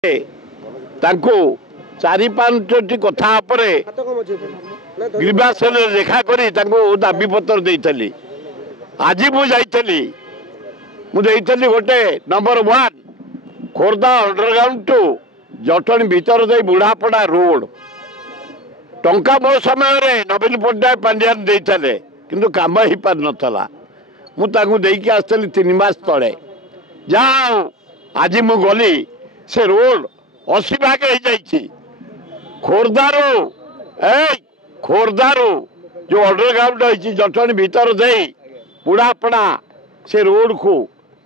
ତାଙ୍କୁ ଚାରି ପାଞ୍ଚଟି କଥା ଉପରେ ଗ୍ରୀବାସନରେ ଲେଖା କରି ତାଙ୍କୁ ଦାବିପତ୍ର ଦେଇଥିଲି। ଆଜି ମୁଁ ଯାଇଥିଲି ଗୋଟେ number 1 Khordha underground to Jatni ଭିତର ଦେଇ ବୁଢ଼ାପଡ଼ା ରୋଡ ଟଙ୍କା ମୋ ସମୟରେ ନବୀନ ପଟ୍ଟନାୟକ ପାଣ୍ଡିଆନ ଦେଇଥିଲେ କିନ୍ତୁ କାମ ହେଇପାରିନଥିଲା। ମୁଁ ତାଙ୍କୁ ଦେଇକି ଆସିଥିଲି 3 ମାସ ତଳେ। ଯାହା ହଉ ଆଜି ମୁଁ ଗଲି ସେ ରୋଡ 80 ଭାଗ ହେଇଯାଇଛି। ଖୋର୍ଦ୍ଧାରୁ ଯେଉଁ ଅଣ୍ଡରଗ୍ରାଉଣ୍ଡ ହେଇଛି ଜଟଣୀ ଭିତର ଦେଇ ବୁଢ଼ାପଡ଼ା ସେ ରୋଡକୁ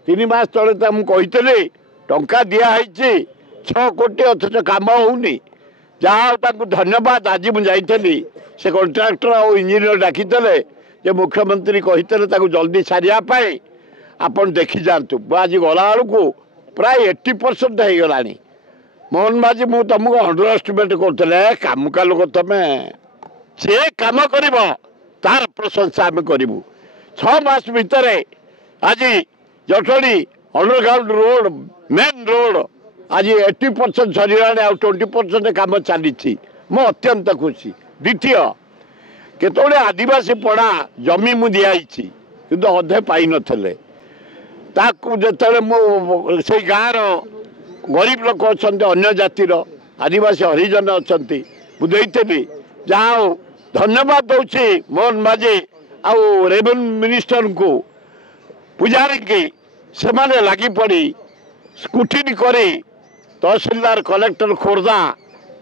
3 ମାସ ତଳେ ମୁଁ କହିଥିଲି ଟଙ୍କା ଦିଆହେଇଛି 6 କୋଟି ଅଥଚ କାମ ହେଉନି। ଯାହା ହଉ ତାଙ୍କୁ ଧନ୍ୟବାଦ। ଆଜି ମୁଁ ଯାଇଥିଲି ସେ କଣ୍ଟ୍ରାକ୍ଟର ଆଉ ଇଞ୍ଜିନିୟର ଡାକିଥିଲେ ଯେ ମୁଖ୍ୟମନ୍ତ୍ରୀ କହିଥିଲେ ତାକୁ ଜଲ୍ଦି ସାରିବା ପାଇଁ ଆପଣ ଦେଖି ଯାଆନ୍ତୁ। ମୁଁ ଆଜି ଗଲାବେଳକୁ ପ୍ରାୟ 80% ହେଇଗଲାଣି। ମୋହନ ମାଝୀ ମୁଁ ତୁମକୁ ଅଣ୍ଡର ଏଷ୍ଟିମେଟ୍ କରୁଥିଲେ କାମୁକା ଲୋକ ତୁମେ ଯେ କାମ କରିବ ତାର ପ୍ରଶଂସା ଆମେ କରିବୁ। 6 ମାସ ଭିତରେ ଆଜି Jatni underground road main road ଆଜି 80% ସରିଗଲାଣି ଆଉ 20% କାମ ଚାଲିଛି। ମୁଁ ଅତ୍ୟନ୍ତ ଖୁସି। ଦ୍ୱିତୀୟ କେତେବେଳେ ଆଦିବାସୀ ପଡ଼ା ଜମି ମୁଁ ଦିଆହେଇଛି କିନ୍ତୁ ଅଧେ ପାଇନଥିଲେ। ତାକୁ ଯେତେବେଳେ ମୁଁ ସେଇ ଗାଁର ଗରିବ ଲୋକ ଅଛନ୍ତି ଅନ୍ୟ ଜାତିର ଆଦିବାସୀ ହରିଜନ ଅଛନ୍ତି ମୁଁ ଦେଇଥିଲି। ଯାହା ହଉ ଧନ୍ୟବାଦ ଦେଉଛି ମୋହନ ମାଝୀ ଆଉ ରେଭିନ୍ୟୁ ମିନିଷ୍ଟରଙ୍କୁ ପୂଜାରୀକି ସେମାନେ ଲାଗିପଡ଼ି ସ୍କୁଟିନି କରି ତହସିଲଦାର କଲେକ୍ଟର ଖୋର୍ଦ୍ଧା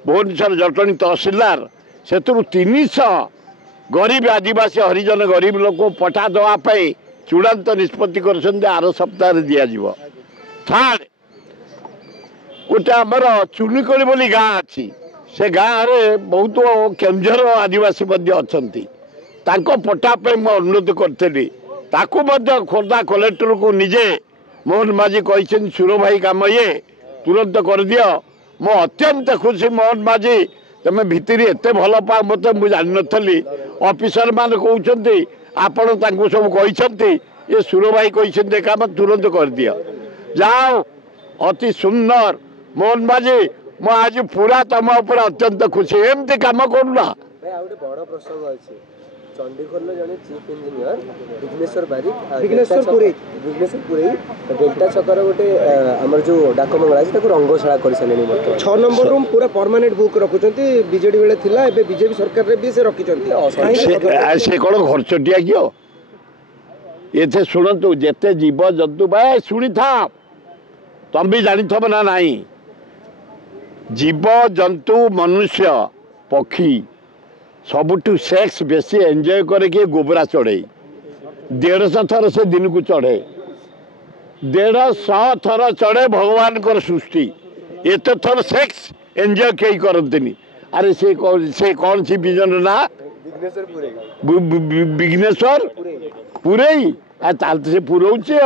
ଭୁବନେଶ୍ୱର ଜଟଣୀ ତହସିଲଦାର ସେଥିରୁ 300 ଗରିବ ଆଦିବାସୀ ହରିଜନ ଗରିବ ଲୋକ ପଟା ଦେବା ପାଇଁ ଚୂଡ଼ାନ୍ତ ନିଷ୍ପତ୍ତି କରିଛନ୍ତି। ଆର ସପ୍ତାହରେ ଦିଆଯିବ। ଥାର୍ଡ ଗୋଟେ ଆମର ଚୁନିକୋଳି ବୋଲି ଗାଁ ଅଛି। ସେ ଗାଁରେ ବହୁତ କେନ୍ଦୁଝର ଆଦିବାସୀ ମଧ୍ୟ ଅଛନ୍ତି। ତାଙ୍କ ପଟା ପାଇଁ ମୁଁ ଅନୁରୋଧ କରିଥିଲି। ତାକୁ ମଧ୍ୟ ଖୋର୍ଦ୍ଧା କଲେକ୍ଟରକୁ ନିଜେ ମୋହନ ମାଝୀ କହିଛନ୍ତି ସୁର ଭାଇ କାମ ତୁରନ୍ତ କରିଦିଅ। ମୁଁ ଅତ୍ୟନ୍ତ ଖୁସି ମୋହନ ମାଝୀ ତୁମେ ଭିତରେ ଏତେ ଭଲ ପାଅ ମୋତେ ମୁଁ ଜାଣିନଥିଲି। ଅଫିସର ମାନେ କହୁଛନ୍ତି ଆପଣ ତାଙ୍କୁ ସବୁ କହିଛନ୍ତି ଏ ସୁର ଭାଇ କହିଛନ୍ତି କାମ ତୁରନ୍ତ କରିଦିଅ। ଯାହା ହଉ ଅତି ସୁନ୍ଦର ମୋହନ ମାଝୀ ମୁଁ ଆଜି ପୁରା ତମ ଉପରେ ଅତ୍ୟନ୍ତ ଖୁସି। ଏମିତି କାମ କରୁନ। चंडीखोल जड़े चीफ इंजीनियर विघ्नेश्वर बारिक भुवनेश्वर डेल्टा छकर गोटे आम जो डाक मंगला है रंगशाला कर सारे 6 नंबर रूम पूरा परमानेंट बुक रखुंट बीजेडी बेले थिला एबे बीजेपी सरकार रे भी से रखिचंती से कोन खर्चटिया कियो एथे सुनतु जेते जीव जंतु बा सुनी था तुम भी जानी थब ना नहीं जीव जंतु मनुष्य पक्षी सबुठू सेक्स बेसी एंजॉय करे कि गोबरा चढ़े 150 थर से दिन को चढ़े 150 थर चढ़े भगवान कर सृष्टि एत थर सेक्स एंजॉय कई करते। अरे से कौन सी विजन ना विघ्नेश्वर पुरई से पुरौचे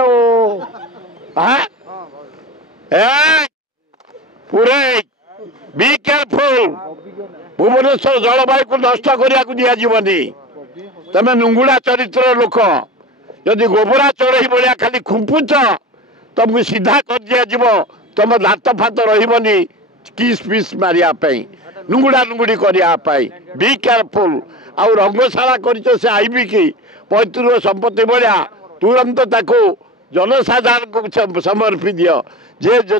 पुरई बी केयरफुल भुवनेश्वर जलवायु को नष्ट करने दिज्वनी तमें नुंगुड़ा चरित्र लोक जदि गोबरा चढ़ई भाया खाली खुंपुच तुमको सीधा कर दिज्व तुम दात फात रही किस पिस मारे नुंगुड़ा नुंगुड़ी करने बी केयरफुल आउ रंगशाला कर आईबी की पैतृक संपत्ति भाया तुरंत ताको जनसाधारण को समर्पी दियो जे जो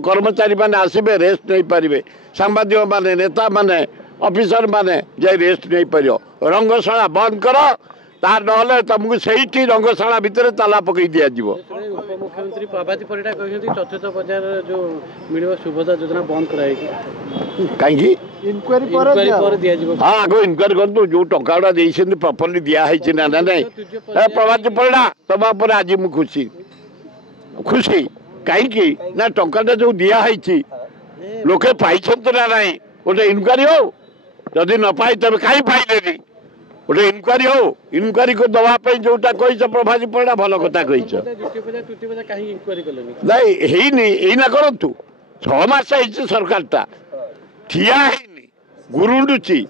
कर्मचारी मैंने आसबे रेस्ट नहीं पारे सांबादिक माने नेता माने ऑफिसर माने जाए रेस्ट नहीं पार रंगशाला बंद कर तार ना तुमको सही रंगशाला भितर ताला पकई दिज्व। मुख्यमंत्री प्रभाती परिडा कहते चतुर्थ पर्यायर जो मिल सुभद्रा योजना बंद कराई कहीं हाँ आग इनक्वारी कर जो टाटा प्रॉपर्ली दिखाई ना ना नहीं प्रभाती परिडा तुम आज मुझे खुशी खुशी कहीं ना टाटा जो दिखाई लोके पाई ना ना गोटे इनक्वारी हो जदि न पाई तब कहीं पाइले गोटे इनक्वारी हो इनक्वारी को दवाई जोटा कही प्रभाती परिडा भल कथा कही ना करूँ 6 मास सरकार ठिया गुरुंडुची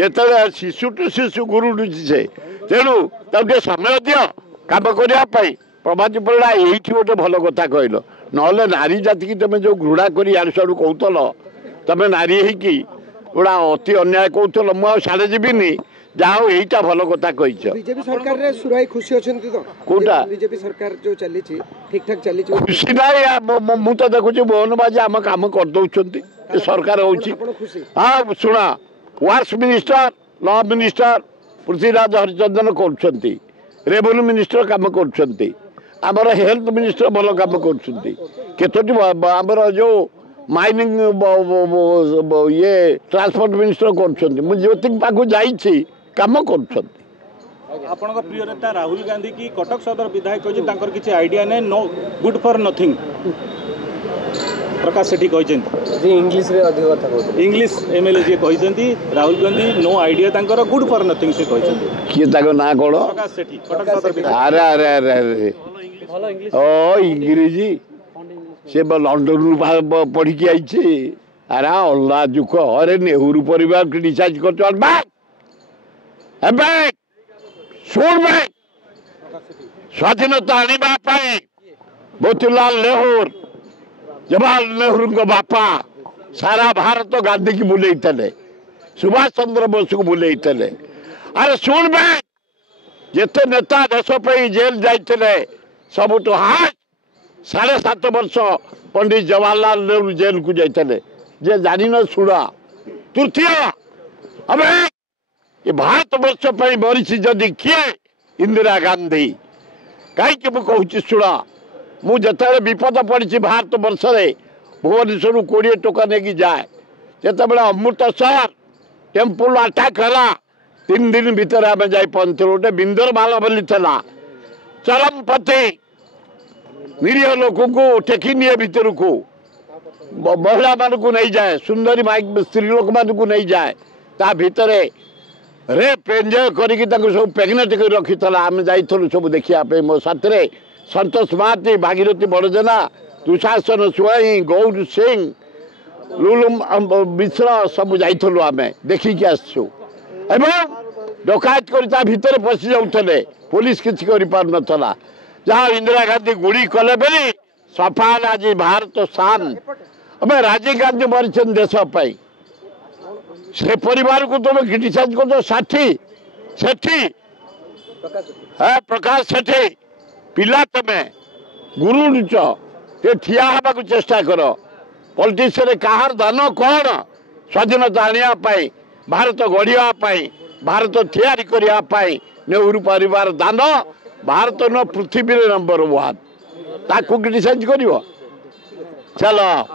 ये शिशु टू शिशु गुरुंडुची से तेणु तक समय दियो काम करने प्रभाती परिडा ये गोटे भल कथा कहल नहले नारी जाति की तुम जो घृणा कर यार सब कहतल तुम नारी होगी गोटा अति अन्याय कहतल मुझे साढ़े जीविनी जाओ यहीटा भल कथा कही बीजेपी सरकार रे सुराई खुशी अछंती तो कोटा बीजेपी सरकार जो चली ठीक ठाक चली खुशी ना मु तो देखुची मोहन बाजी आम काम कर दौरान सरकार हाँ शुणा wars minister law minister Prithviraj Harichandan कर रेवेन्यू मिनिस्टर काम कर हेल्थ मिनिस्टर भल काम कर जो माइनिंग ये ट्रांसपोर्ट मिनिस्टर कर ज्योति पाक जाइए काम कर आपनका प्रिय नेता राहुल गांधी की कटक सदर विधायक कहते किसी आइडिया नहीं नो गुड फॉर नथिंग प्रकाश सेठी कहते इंग्लिश रे अधिक कथा कहते इंग्लिश एमएलए जी कहते राहुल गांधी नो आइडिया तांकर गुड फॉर नथिंग से कहते किए ताको ना कोन प्रकाश सेठी कटक सदर विधायक अरे अरे अरे अरे ओ इंग्रेजी से लंडन पढ़ी की आई अरे अल्लाह जुक अरे नेहरू परिवार क्रिटिसाइज कर शुण स्वाधीनता आने मोतीलाल नेहरू जवाहरलाल नेहरू बापा सारा भारत गांधी की बुले सुभाष चंद्र बोस को बुले अरे शुण जिते नेता देश जेल जाते सबुठ हाथ 7.5 वर्ष पंडित जवाहरलाल नेहरू जेल को जाते जे जानी न शुणा तृतीय अब ये भारत वर्ष मरीची जदि किए इंदिरा गांधी कहीं मुझे शुणा मुझे विपद पड़ी भारत वर्ष भुवनेश्वर 20 टका नहीं जाए जिते अमृतसर टेम्पल अटाक है 3 दिन भितर आम जा पहुँचल गोटे बिंदर माल बोली चरमपति निरीह लोक को टेकी निए भितर को महिला मान को नहीं जाए सुंदरी माइक स्त्री लोक मान को नहीं जाए ता भितर रेप एंजॉय करके सब प्रेगनेंट कर रखी आम जाइलु सब देखा मो साथ संतोष महाती भागीरथी बड़जेना दुशासन स्वाई गौर सिंह लुलु मिश्र सब जाइलु आम देखिकी आसु डकायत कर भितर पशि जाते पुलिस किसी कर जहाँ इंदिरा गांधी गुड़ी कले बोली सफा आज भारत शान अब राजीव गांधी मरी देश से परिवार को तुम क्रिटिसाइज कर सेठी प्रकाश सेठी पिला तुम गुरुच ते ठिया हवा चेष्टा कर पॉलिटिक्स कहार दान कौन स्वाधीनता आने भारत गढ़ाई भारत तैयारी करने नेहरू परिवार दान भारत न पृथ्वी नंबर 1 ताकू क्रिटिसाइज कर चलो।